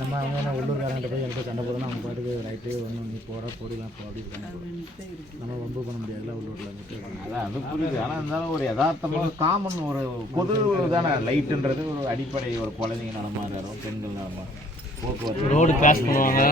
நம்ம அவங்க என்ன உள்ளூர்காரங்கிட்ட போய் எனக்கு சண்டை போடணும் அவங்க பாட்டுக்கு ரைட்டு ஒன்று நீ போகிற போடலாம் போ அப்படி இருக்காங்க. நம்ம ரொம்ப பண்ண முடியாதுல்ல உள்ளூரில் வந்துட்டு. அதான் அது புரியுது. ஆனால் இருந்தாலும் ஒரு யதார்த்தமாக காமன் ஒரு பொது தானே லைட்டுன்றது ஒரு அடிப்படை. ஒரு குழந்தைங்க நடமாறும், பெண்கள் நடமாறும், போக்குவரத்து ரோடு கிராஸ் பண்ணுவாங்க.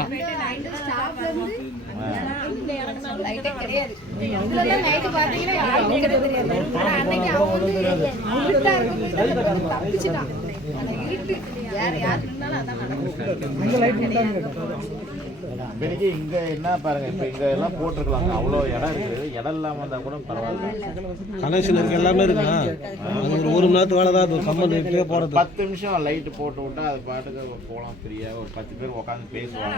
இப்போதைக்கு இங்கே என்ன பாருங்க, இப்போ இங்கே எல்லாம் போட்டிருக்கலாங்க, அவ்வளோ இடம் இருக்குது. இடம் இல்லாமல் இருந்தால் கூட பரவாயில்ல. கனெக்ஷன் இருக்கு, எல்லாமே இருக்குண்ணா. ஒரு மணி நேரத்துக்கு வேலை தான் கம்பெனி வீட்டிலே போகிறது. 10 நிமிஷம் லைட்டு போட்டு விட்டா அது பாட்டுக்கு போகலாம் ஃப்ரீயாக. ஒரு 10 பேர் உட்காந்து பேசுவாங்க.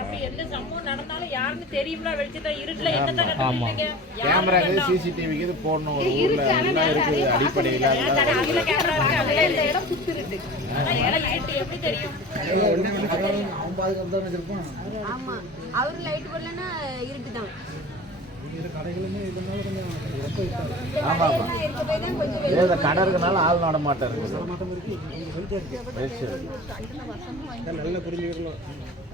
ஆமாம், கேமராக்கு சிசிடிவிக்கு இது போடணும். ஒரு ஊரில் எல்லாம் இருக்குது அடிப்படையில். ஆமா, அவரு லைட் போடலன்னா இருட்டு தான். ஆமா ஆமா, கடை இருக்கனால ஆள் நட மாட்டாரு. நல்லா புரிஞ்சுக்கணும்.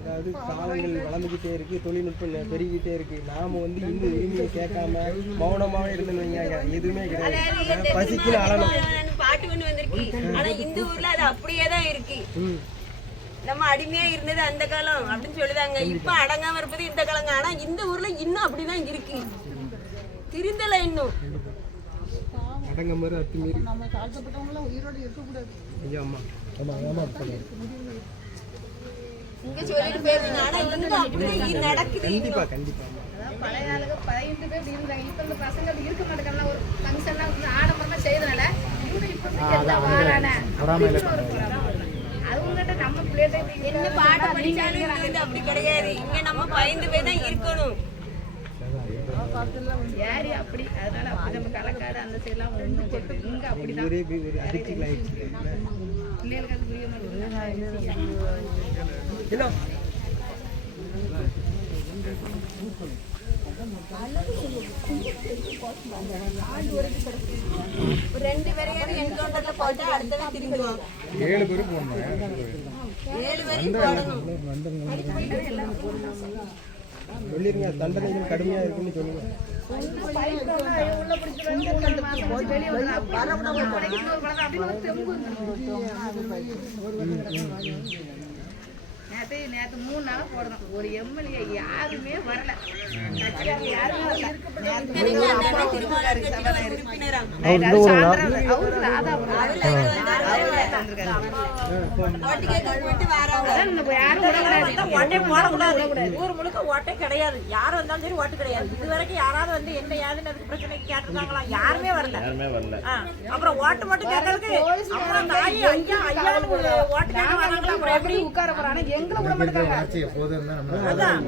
அதாவது காலங்கள் வளர்ந்துக்கிட்டே இருக்கு, தொழில்நுட்பம் பெருகிட்டே இருக்கு. நாம இந்த உரிமையை கேட்காம மௌனமாக இருந்தோம்னு எதுவுமே கிடையாது. பசிக்கு அழணும் பாட்டு ஒண்ணு வந்திருக்கு. ஆனா இந்த ஊர்ல அது அப்படியே தான் இருக்கு. நம்ம அடிமையா இருந்தது அந்த காலம் அப்படின்னு சொல்லுதாங்க. இப்ப அடங்காம இருப்பது இந்த காலங்க. ஆனா இந்த ஊர்ல இன்னும் அப்படிதான் இருக்கு, திருந்தல இன்னும். அடங்க மாதிரி அத்துமீறி நம்ம தாழ்த்தப்பட்டவங்கள உயிரோடு இருக்கக்கூடாது. ஐயா அம்மா இங்க சொல்லிட்டு போயிருங்க. ஆனா இன்னும் அப்படியே நடக்குது. கண்டிப்பா கண்டிப்பா. பழைய ஆளுங்க 15 பேர் இருந்தாங்க. இப்ப இந்த பசங்க இருக்க மாட்டேங்கலாம். ஒரு ஃபங்க்ஷன்லாம் வந்து ஆடம்பரமா செய்யறதுனால இவங்க இப்ப வாரானே அவங்ககிட்ட நம்ம பிள்ளைகிட்ட என்ன பாடம் படிச்சாலும் அப்படி கிடையாது. இங்க நம்ம 15 பேர் தான் இருக்கணும். யாரு அப்படி, அதனால அப்படி நம்ம களக்காடு அந்த சைட்லாம் ஒன்றும் இங்க அப்படிதான் பிள்ளைகளுக்கு அது புரிய மாட்டேங்குது. ஒரு 2 பேரையாவது என்கவுண்டர்ல போட்டு அடுத்தவன் திரும்புவான். 7 பேரும் போடணும். 7 பேரையும் போடணும். சொல்லிருங்க, தண்டனைகள் கடுமையா இருக்குன்னு சொல்லுங்க. நேற்று 3 நாளா போடணும். ஒரு எம்எல்ஏ யாருமே வரல. ஊர் முழுக்க ஓட்டே கிடையாது. யாரு வந்தாலும் சரி ஓட்டு கிடையாது. இது வரைக்கும் யாராவது வந்து என்ன யாருன்னு அதுக்கு பிரச்சனைக்கு கேட்டுருக்காங்களா? யாருமே வரல. அப்புறம் ஓட்டு மட்டும் கேட்கறதுக்கு அப்புறம் தாயி ஐயா ஐயான்னு ஓட்டு கேட்க வராங்களா? அப்புறம் எப்படி உட்கார போறாங்க? எங்களை விட மாட்டாங்க. அதான்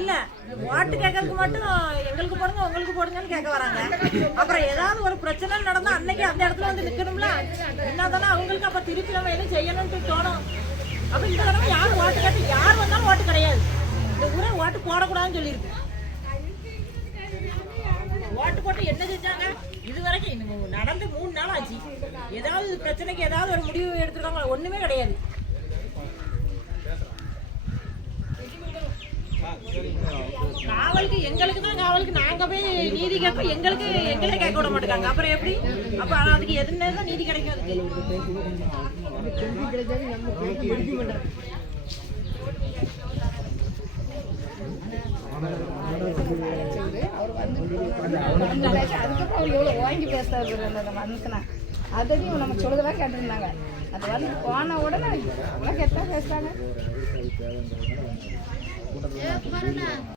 இல்ல, ஓட்டு கேட்கறதுக்கு மட்டும் எங்களுக்கு போடுங்க உங்களுக்கு போடுங்கன்னு கேட்க வராங்க. அப்புறம் ஏதாவது ஒரு பிரச்சனை நடந்தா அன்னைக்கு அந்த இடத்துல வந்து நிக்கணும்ல. என்னதானே அவங்களுக்கு அப்ப திருப்பி நம்ம எதுவும் செய்யணும்னு தோணும். அப்ப இந்த தடவை யாரும் ஓட்டு கேட்டு யார் வந்தாலும் ஓட்டு கிடையாது. இந்த ஊரை ஓட்டு போடக்கூடாதுன்னு சொல்லியிருக்கு. ஓட்டு போட்டு என்ன செஞ்சாங்க? இது வரைக்கும் நடந்து 3 நாள் ஆச்சு. ஏதாவது பிரச்சனைக்கு ஏதாவது ஒரு முடிவு எடுத்துருக்காங்களா? ஒண்ணுமே கிடையாது. காவலுக்கு எங்களுக்கு தான் காவலுக்கு நாங்க போய் நீதி கேட்ப எங்களே கேட்க விட மாட்டாங்க. அப்புறம் எப்படி? அப்ப அதுக்கு எதுன்னு தான் நீதி கிடைக்கும்? அதுக்கப்புறம் அவர் எவ்வளவு வாங்கி பேசுறாரு அந்த மனுஷனா. அதையும் நம்ம சொல்லுறதா கேட்டிருந்தாங்க. அது வந்து போன உடனே எவ்வளவு கெட்டா பேசுறாங்க.